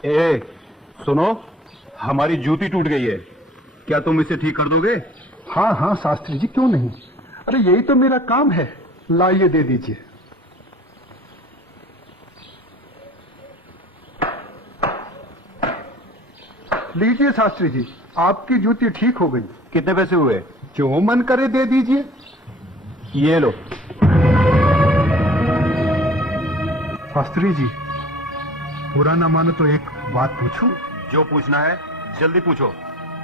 ए, सुनो, हमारी जूती टूट गई है, क्या तुम इसे ठीक कर दोगे? हाँ हाँ शास्त्री जी, क्यों नहीं। अरे यही तो मेरा काम है। लाइए, दे दीजिए। लीजिए शास्त्री जी, आपकी जूती ठीक हो गई। कितने पैसे हुए? जो मन करे दे दीजिए। ये लो। शास्त्री जी, बुरा ना मानो तो एक बात पूछूं? जो पूछना है जल्दी पूछो,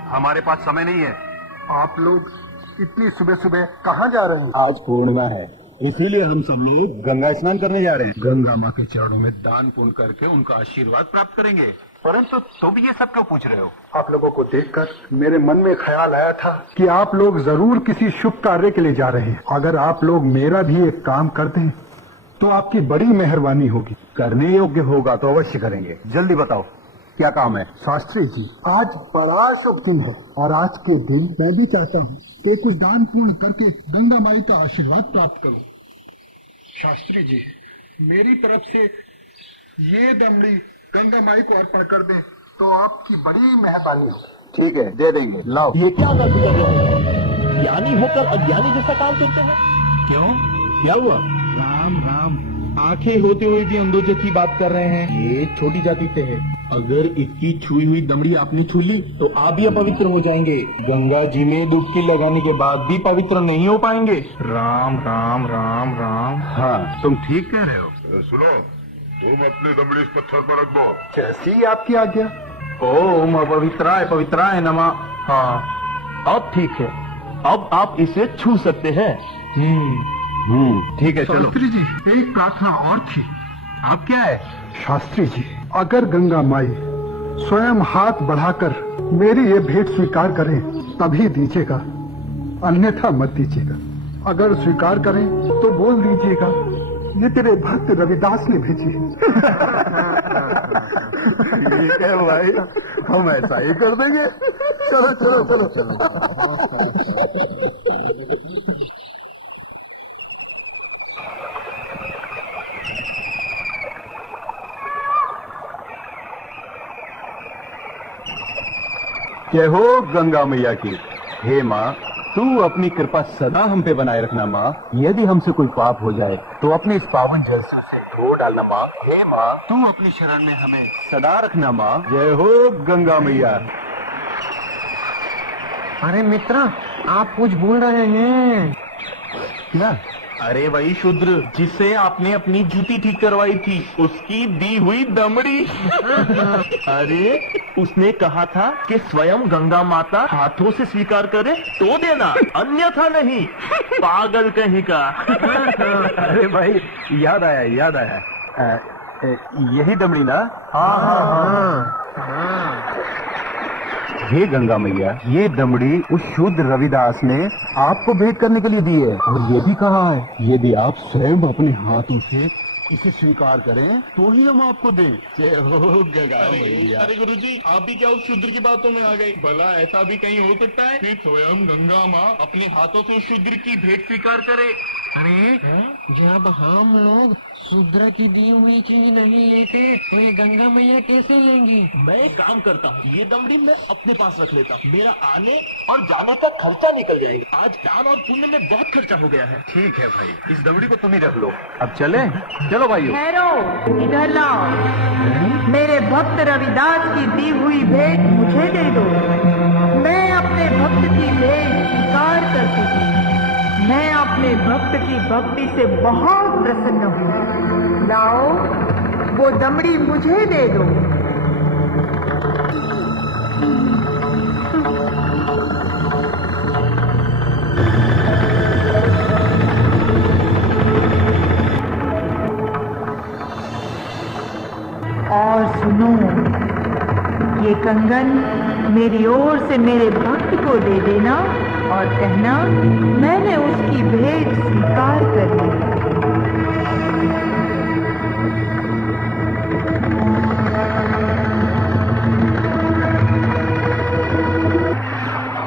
हमारे पास समय नहीं है। आप लोग इतनी सुबह सुबह कहाँ जा रहे हैं? आज पूर्णिमा है, इसीलिए हम सब लोग गंगा स्नान करने जा रहे हैं। गंगा माँ के चरणों में दान पुण्य करके उनका आशीर्वाद प्राप्त करेंगे। परंतु तुम ये सब क्यों पूछ रहे हो? आप लोगों को देखकर मेरे मन में ख्याल आया था कि आप लोग जरूर किसी शुभ कार्य के लिए जा रहे हैं। अगर आप लोग मेरा भी एक काम कर दें तो आपकी बड़ी मेहरबानी होगी। करने योग्य होगा तो अवश्य करेंगे। जल्दी बताओ क्या काम है? शास्त्री जी, आज बड़ा शुभ दिन है और आज के दिन मैं भी चाहता हूँ कि कुछ दान पूर्ण करके गंगा माई का आशीर्वाद प्राप्त करूँ। शास्त्री जी, मेरी तरफ से ये दमड़ी गंगा माई को अर्पण कर दें तो आपकी बड़ी मेहरबानी हो। ठीक है, दे देंगे। लाओ। ये क्या बात कर रहे हैं? ज्ञानी होकर अज्ञानी जैसा काम करते हैं। क्यों, क्या हुआ? राम राम, आंखें होते हुए भी अंधों जैसी बात कर रहे हैं। ये छोटी जाति से है। अगर इसकी छुई हुई दमड़ी आपने छू ली तो आप भी अपवित्र हो जाएंगे। गंगा जी में डुबकी लगाने के बाद भी पवित्र नहीं हो पाएंगे। राम राम राम राम। हाँ, तुम ठीक कह रहे हो। सुनो, तुम अपने दमड़ी इस पत्थर पर रख दो। जैसी आपकी आज्ञा। ओम अपवित्राय पवित्राय नमः। हाँ, अब ठीक है, अब आप इसे छू सकते हैं। ठीक है, चलो। शास्त्री जी, एक प्रार्थना और थी। अब क्या है? शास्त्री जी, अगर गंगा माई स्वयं हाथ बढ़ाकर मेरी ये भेंट स्वीकार करें तभी दीजिएगा, अन्यथा मत दीजिएगा। अगर स्वीकार करें तो बोल दीजिएगा ये तेरे भक्त रविदास ने भेजी है। ठीक है भाई, हम ऐसा ही कर देंगे। चलो चलो चलो। जय हो गंगा मैया की। हे माँ, तू अपनी कृपा सदा हम पे बनाए रखना माँ। यदि हमसे कोई पाप हो जाए तो अपने इस पावन जल से उसे धो डालना माँ। हे माँ, तू अपनी शरण में हमें सदा रखना माँ। जय हो गंगा मैया। अरे मित्र, आप कुछ भूल रहे हैं। क्या? अरे वही शूद्र जिससे आपने अपनी जूती ठीक करवाई थी, उसकी दी हुई दमड़ी। अरे उसने कहा था कि स्वयं गंगा माता हाथों से स्वीकार करे तो देना, अन्यथा नहीं। पागल कहीं का। अरे भाई, याद आया। यही दमड़ी ना? हाँ। हे गंगा मैया, ये दमड़ी उस शुद्ध रविदास ने आपको भेंट करने के लिए दी है और ये भी कहा है यदि आप स्वयं अपने हाथों से इसे स्वीकार करें तो ही हम आपको दें। जय हो गंगा मैया। अरे गुरुजी, आप भी क्या उस शूद्र की बातों में आ गए? भला ऐसा भी कहीं हो सकता है कि स्वयं गंगा माँ अपने हाथों से उस शूद्र की भेंट स्वीकार करे? अरे जब हम लोग शूद्र की दी हुई चीज नहीं लेते तो ये गंगा मैया कैसे लेंगी? मैं एक काम करता हूँ, ये दमड़ी मैं अपने पास रख लेता हूँ। मेरा आने और जाने का खर्चा निकल जाएगा। आज दान और पुण्य में बहुत खर्चा हो गया है। ठीक है भाई, इस दमड़ी को तुम ही रख लो। अब चले? चलो भाइयों। ठहरो, इधर लाओ। मेरे भक्त रविदास की दी हुई भेंट मुझे दे दो। मैं अपने भक्त की भेंट स्वीकार करती हूँ। मैं अपने भक्त की भक्ति से बहुत प्रसन्न हूँ। लाओ, वो दमड़ी मुझे दे दो। और सुनो, ये कंगन मेरी ओर से मेरे भक्त को दे देना और कहना मैंने उसकी भेंट स्वीकार कर ली।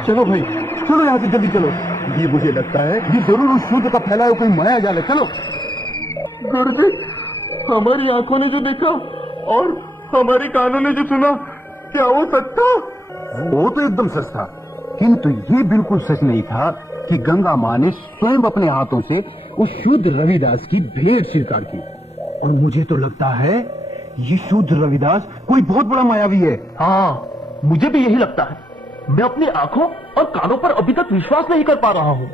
चलो भाई, चलो यहाँ से जल्दी चलो। ये मुझे लगता है ये जरूर उस शूद्र का फैलाया कोई माया जाल है। चलो। गुरुजी, हमारी आंखों ने जो देखा और हमारे कानों ने जो सुना, क्या वो सच था? वो तो एकदम सच था, किंतु ये बिल्कुल सच नहीं था कि गंगा माँ ने स्वयं अपने हाथों से उस शुद्ध रविदास की भेंट स्वीकार की। और मुझे तो लगता है ये शुद्ध रविदास कोई बहुत बड़ा मायावी है। हाँ, मुझे भी यही लगता है। मैं अपनी आंखों और कानों पर अभी तक विश्वास नहीं कर पा रहा हूँ।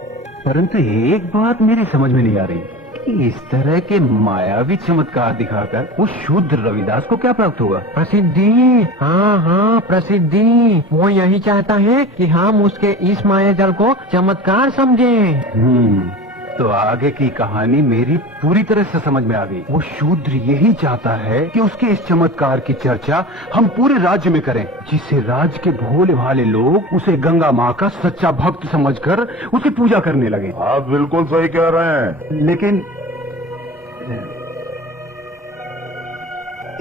परंतु एक बात मेरी समझ में नहीं आ रही कि इस तरह के मायावी चमत्कार दिखाकर उस शुद्ध रविदास को क्या प्राप्त होगा? प्रसिद्धि। हाँ हाँ, प्रसिद्धि। वो यही चाहता है कि हम उसके इस माया जल को चमत्कार समझें। तो आगे की कहानी मेरी पूरी तरह से समझ में आ गई। वो शूद्र यही चाहता है कि उसके इस चमत्कार की चर्चा हम पूरे राज्य में करें, जिससे राज्य के भोले भाले लोग उसे गंगा माँ का सच्चा भक्त समझकर उसकी पूजा करने लगे। आप बिल्कुल सही कह रहे हैं। लेकिन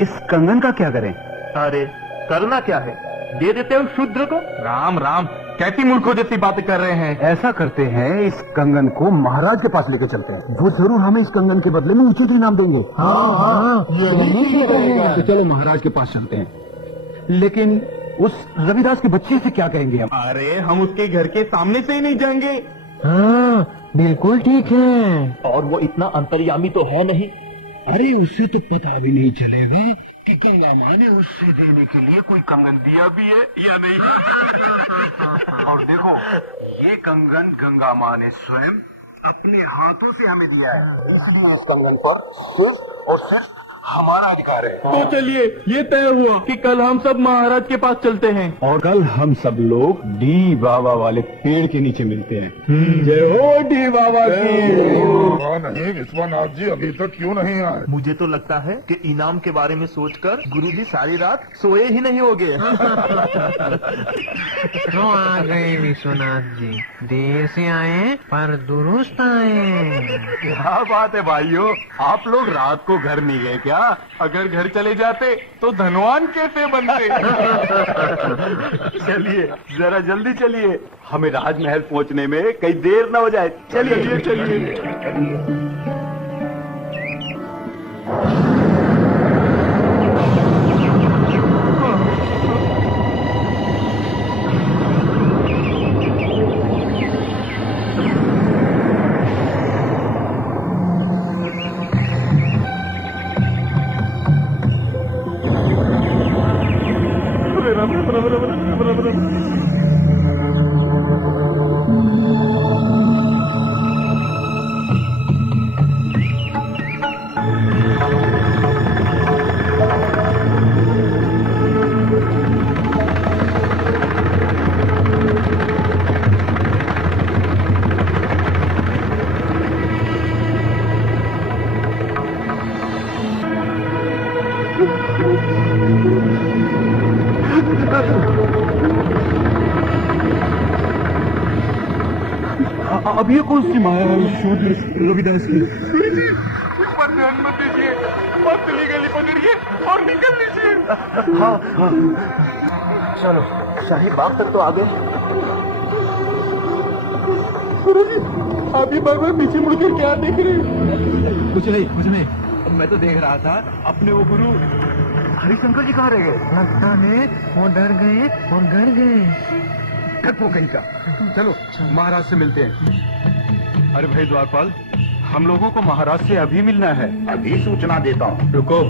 इस कंगन का क्या करें? अरे करना क्या है, दे देते हो शूद्र को। राम राम, कैसी मूर्खों जैसी बातें कर रहे हैं। ऐसा करते हैं, इस कंगन को महाराज के पास लेके चलते हैं। वो जरूर हमें इस कंगन के बदले में उचित इनाम देंगे। तो चलो महाराज के पास चलते हैं। लेकिन उस रविदास के बच्चे से क्या कहेंगे हम? अरे हम उसके घर के सामने से ही नहीं जाएंगे। हाँ, बिल्कुल ठीक है। और वो इतना अंतर्यामी तो है नहीं। अरे उसे तो पता भी नहीं चलेगा कि गंगा माँ ने उससे देने के लिए कोई कंगन दिया भी है या नहीं। और देखो, ये कंगन गंगा माँ ने स्वयं अपने हाथों से हमें दिया है, इसलिए इस कंगन पर सिर्फ और सिर्फ हमारा अधिकार है। तो चलिए, ये तय हुआ कि कल हम सब महाराज के पास चलते हैं। और कल हम सब लोग डी बाबा वाले पेड़ के नीचे मिलते हैं। जय हो डी बाबा की। नहीं विश्वनाथ जी अभी तक क्यों नहीं आए? मुझे तो लगता है कि इनाम के बारे में सोचकर गुरुजी सारी रात सोए ही नहीं होंगे। तो आ गए विश्वनाथ जी, देर से आए पर दुरुस्त आए। क्या बात है भाइयों, आप लोग रात को घर नहीं गए क्या? अगर घर चले जाते तो धनवान कैसे बनते? चलिए जरा जल्दी चलिए, हमें राजमहल पहुंचने में कहीं देर न हो जाए। चलिए चलिए। अब ये कौन सी माया है शूद्र रविदास की? मत दीजिए, पतली गली पकड़िए और निकल लीजिए। हाँ हाँ, चलो शाही बाग तक तो आ गए। गुरुजी, आप ये बार बार पीछे मुड़कर क्या देख रहे हैं? कुछ नहीं। मैं तो देख रहा था अपने वो गुरु हरिशंकर जी कहाँ रह गए। लगता है वो डर गए और डर गए। वो कहीं का। चलो महाराज से मिलते हैं। अरे भाई द्वारपाल, हम लोगों को महाराज से अभी मिलना है। अभी सूचना देता हूँ। रुको,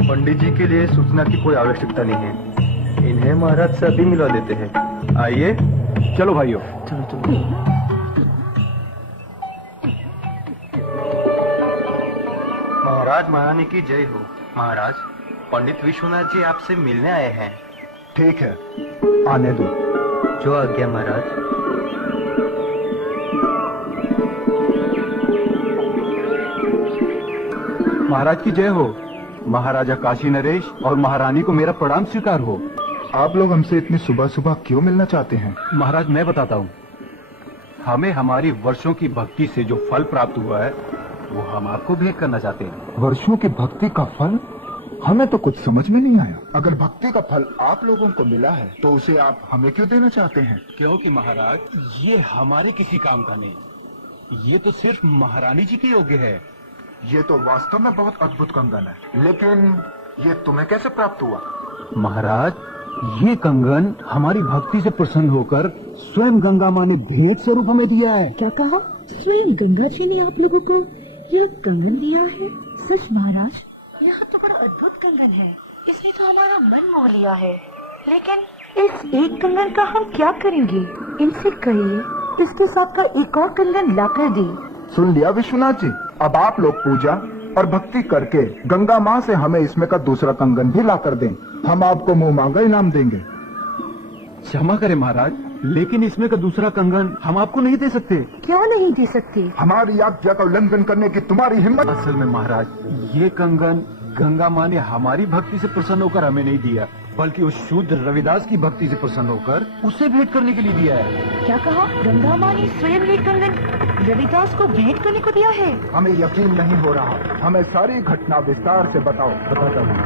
पंडित जी के लिए सूचना की कोई आवश्यकता नहीं है, इन्हें महाराज से अभी मिलवा देते हैं। आइए, चलो भाइयों। चलो। महाराज महारानी की जय हो। महाराज, पंडित विश्वनाथ जी आपसे मिलने आए हैं। ठीक है, आने दो। जो आज्ञा महाराज। महाराज की जय हो। महाराजा काशी नरेश और महारानी को मेरा प्रणाम स्वीकार हो। आप लोग हमसे इतनी सुबह सुबह क्यों मिलना चाहते हैं? महाराज मैं बताता हूँ, हमें हमारी वर्षों की भक्ति से जो फल प्राप्त हुआ है वो हम आपको भेंट करना चाहते हैं। वर्षों की भक्ति का फल? हमें तो कुछ समझ में नहीं आया। अगर भक्ति का फल आप लोगों को मिला है तो उसे आप हमें क्यों देना चाहते हैं? क्योंकि महाराज ये हमारे किसी काम का नहीं, ये तो सिर्फ महारानी जी के योग्य है। ये तो वास्तव में बहुत अद्भुत कंगन है, लेकिन ये तुम्हें कैसे प्राप्त हुआ? महाराज, ये कंगन हमारी भक्ति से प्रसन्न होकर स्वयं गंगा माँ ने भेंट स्वरूप हमें दिया है। क्या कहा? स्वयं गंगा जी ने आप लोगों को यह कंगन दिया है? सच महाराज, यह तो बड़ा अद्भुत कंगन है। इसने तो हमारा मन मोह लिया है। लेकिन इस एक कंगन का हम क्या करेंगे? इनसे कहिए इसके साथ का एक और कंगन लाकर दे। सुन लिया विश्वनाथ जी, अब आप लोग पूजा और भक्ति करके गंगा माँ से हमें इसमें का दूसरा कंगन भी लाकर दें। हम आपको मुंह मांगा इनाम देंगे। क्षमा करें महाराज, लेकिन इसमें का दूसरा कंगन हम आपको नहीं दे सकते। क्यों नहीं दे सकते? हमारी आज्ञा का उल्लंघन करने की तुम्हारी हिम्मत? असल में महाराज, ये कंगन गंगा माँ ने हमारी भक्ति से प्रसन्न होकर हमें नहीं दिया, बल्कि उस शूद्र रविदास की भक्ति से प्रसन्न होकर उसे भेंट करने के लिए दिया है। क्या कहा? गंगा माँ ने स्वयं ये कंगन रविदास को भेंट करने को दिया है? हमें यकीन नहीं हो रहा। हमें सारी घटना विस्तार से बताओ। बताता हूँ।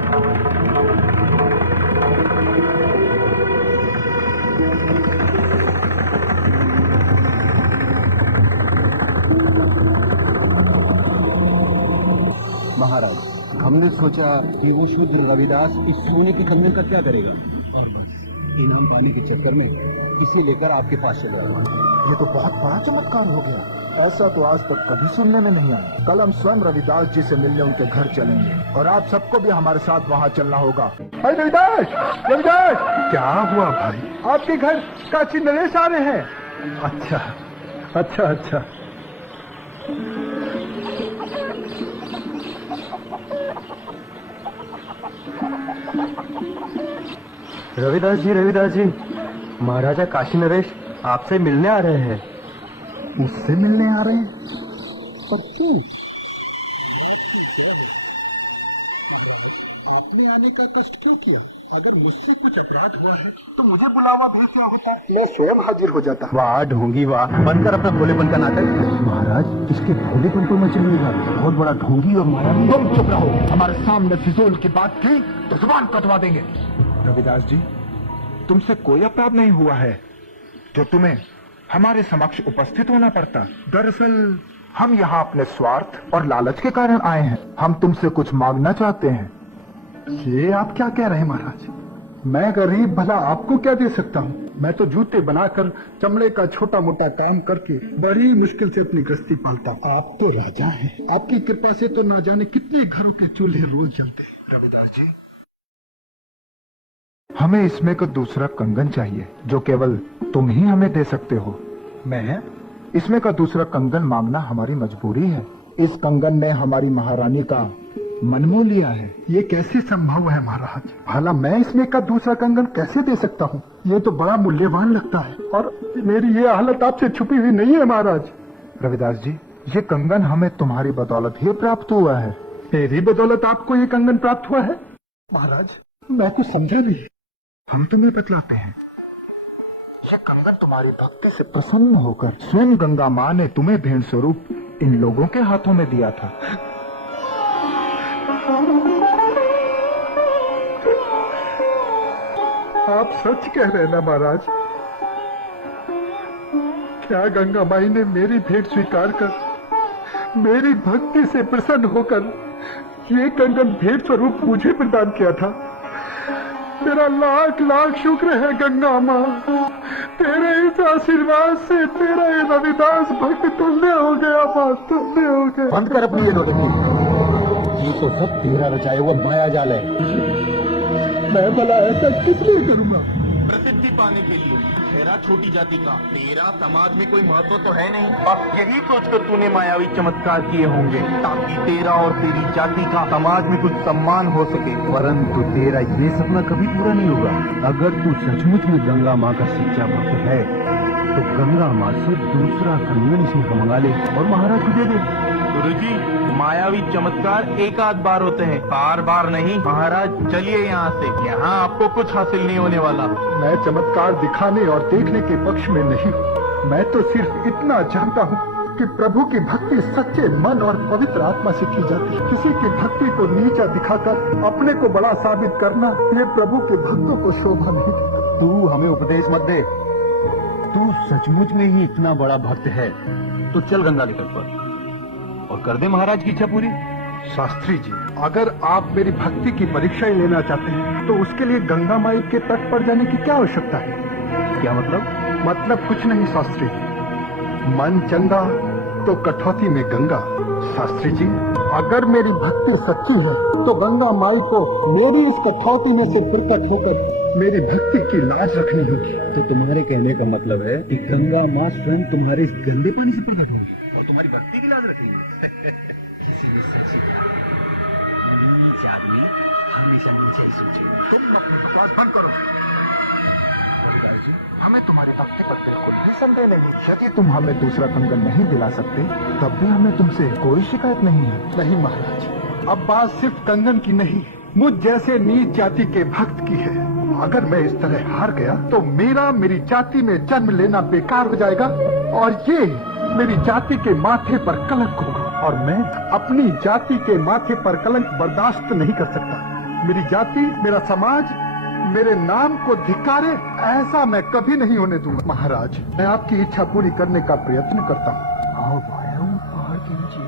महाराज, हमने सोचा कि वो शूद्र रविदास इस सोने के कंगन का क्या करेगा, इनाम पाने के चक्कर में इसे लेकर आपके पास चले आए। ये तो बहुत बड़ा चमत्कार हो गया। ऐसा तो आज तक कभी सुनने में नहीं आया। कल हम स्वयं रविदास जी से मिलने उनके घर चलेंगे और आप सबको भी हमारे साथ वहाँ चलना होगा। अरे रविदास, रविदास! क्या हुआ भाई? आपके घर काशी नरेश आ रहे हैं। अच्छा अच्छा अच्छा। रविदास जी, महाराजा काशी नरेश आपसे मिलने आ रहे हैं। मुझसे मिलने आ रहे हैं? पर क्यों? आपने आने का कष्ट क्यों किया? अगर मुझसे कुछ अपराध हुआ है तो मुझे बुलावा भेजना होता, मैं स्वयं हाजिर हो जाता। वाह ढोंगी वाह, बनकर अपना भोलेपन का नाटक। महाराज, इसके भोलेपन को मत चलिएगा, बहुत बड़ा ढोंगी और मायावी। तुम चुप रहो। हमारे सामने फिजूल की बात की तो जुबान कटवा देंगे। रविदास जी, तुमसे कोई अपराध नहीं हुआ है जो तुम्हें हमारे समक्ष उपस्थित होना पड़ता। दरअसल हम यहाँ अपने स्वार्थ और लालच के कारण आए हैं। हम तुमसे कुछ मांगना चाहते हैं। ये आप क्या कह रहे हैं महाराज? मैं गरीब भला आपको क्या दे सकता हूँ? मैं तो जूते बनाकर चमड़े का छोटा मोटा काम करके बड़ी मुश्किल से अपनी गृहस्थी पालता हूँ। आप तो राजा हैं। आपकी कृपा से तो ना जाने कितने घरों के चूल्हे रोज जलते हैं। रविदास जी, हमें इसमें का दूसरा कंगन चाहिए जो केवल तुम ही हमें दे सकते हो। मैं इसमें का दूसरा कंगन मांगना हमारी मजबूरी है। इस कंगन ने हमारी महारानी का मन मोह लिया है। ये कैसे संभव है महाराज? भला मैं इसमें का दूसरा कंगन कैसे दे सकता हूँ? ये तो बड़ा मूल्यवान लगता है और मेरी ये हालत आपसे छुपी हुई नहीं है महाराज। रविदास जी, ये कंगन हमें तुम्हारी बदौलत ही प्राप्त हुआ है। मेरी बदौलत आपको ये कंगन प्राप्त हुआ है? महाराज, मैं कुछ समझा नहीं। हम तुम्हें बतलाते हैं। ये कंगन तुम्हारी भक्ति से प्रसन्न होकर स्वयं गंगा माँ ने तुम्हें भेंट स्वरूप इन लोगों के हाथों में दिया था। आप सच कह रहे हैं ना महाराज? क्या गंगा माई ने मेरी भेंट स्वीकार कर मेरी भक्ति से प्रसन्न होकर ये कंगन भेंट स्वरूप मुझे प्रदान किया था? तेरा लाख लाख शुक्र है गंगा माँ। तेरे इस आशीर्वाद से तेरा ये रविदास भक्त तुल्य हो गया, माँ तुल्य हो गया। बंद कर अपनी ये नौटंकी। ये तो सब तेरा रचाया हुआ माया जाल है। मैं भला ऐसा किस लिए करूँगा? प्रसिद्धि पाने के लिए। तेरा छोटी जाति का, तेरा समाज में कोई महत्व तो है नहीं। बस यही सोचकर तूने मायावी चमत्कार किए होंगे ताकि तेरा और तेरी जाति का समाज में कुछ सम्मान हो सके। परंतु तेरा ये सपना कभी पूरा नहीं होगा। अगर तू सचमुच में गंगा माँ का सच्चा भक्त है तो गंगा माँ से दूसरा कंगन इसमें मंगा ले और महाराज को दे दे। गुरुजी, मायावी चमत्कार एक आध बार होते हैं, बार बार नहीं। महाराज चलिए यहाँ से, यहाँ आपको कुछ हासिल नहीं होने वाला। मैं चमत्कार दिखाने और देखने के पक्ष में नहीं हूँ। मैं तो सिर्फ इतना जानता हूँ कि प्रभु की भक्ति सच्चे मन और पवित्र आत्मा से की जाती है। किसी की भक्ति को नीचा दिखाकर अपने को बड़ा साबित करना, ये प्रभु के भक्तों को शोभा नहीं देता। तू हमें उपदेश मत दे। तू सचमुच में ही इतना बड़ा भक्त है तो चल गंगा के तट पर और कर दे महाराज की इच्छा पूरी। शास्त्री जी, अगर आप मेरी भक्ति की परीक्षा ही लेना चाहते हैं तो उसके लिए गंगा माई के तट पर जाने की क्या आवश्यकता है? क्या मतलब? मतलब कुछ नहीं शास्त्री जी, मन चंगा तो कठौती में गंगा। शास्त्री जी, अगर मेरी भक्ति सच्ची है तो गंगा माई को मेरी इस कठौती में से प्रकट होकर मेरी भक्ति की लाज रखनी होगी। तो तुम्हारे कहने का मतलब है कि गंगा माँ स्वयं तुम्हारे इस गंदे पानी से प्रकट होगी और तुम्हारी भक्ति की लाज रखेगी। हमेशा नीचे ही सोचे। तुम अपनी बकवास बंद करो। हमें तुम्हारे भक्ति पर बिल्कुल भी संदेह नहीं। यदि तुम हमें दूसरा कंगन नहीं दिला सकते तब भी हमें तुमसे कोई शिकायत नहीं है। नहीं महाराज, अब बात सिर्फ कंगन की नहीं, मुझ जैसे नीच जाति के भक्त की है। अगर मैं इस तरह हार गया तो मेरी जाति में जन्म लेना बेकार हो जाएगा और ये मेरी जाति के माथे पर कलंक होगा और मैं अपनी जाति के माथे पर कलंक बर्दाश्त नहीं कर सकता। मेरी जाति, मेरा समाज मेरे नाम को धिक्कारे, ऐसा मैं कभी नहीं होने दूंगा। महाराज, मैं आपकी इच्छा पूरी करने का प्रयत्न करता हूँ। आओ भाइयों, पहाड़ के नीचे।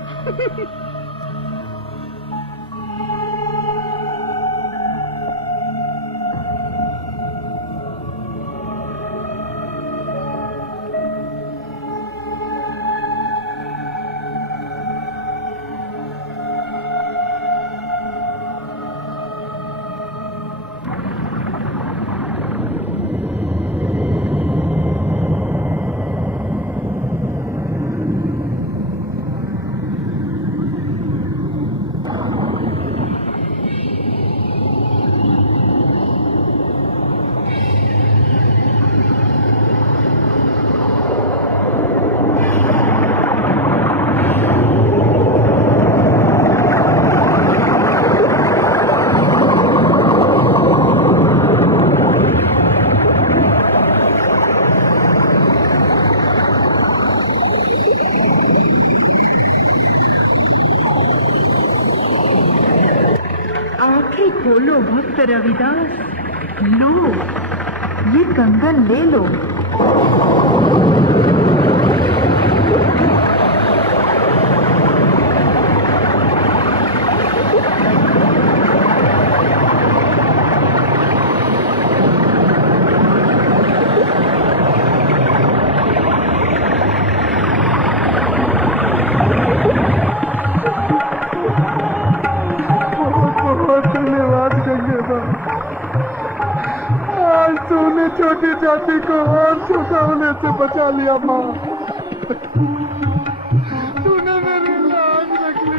आंखें खोलो भक्त रविदास, लो ये कंगन ले लो। आज तूने छोटी जाति को और छोटा होने से बचा लिया माँ। तूने मेरी लाज रख ली,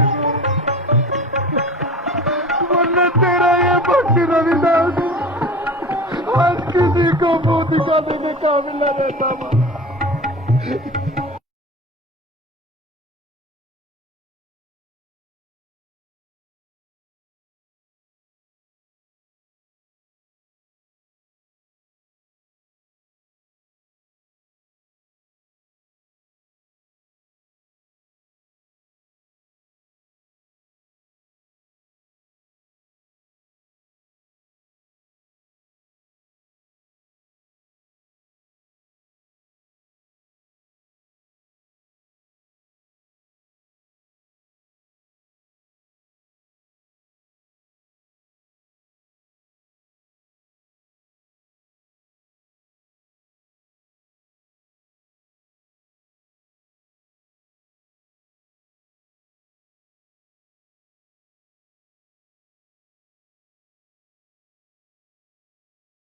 वरना तेरा ये भक्ति रविदास आज किसी को मुंह दिखाने में काबिल न रहता माँ।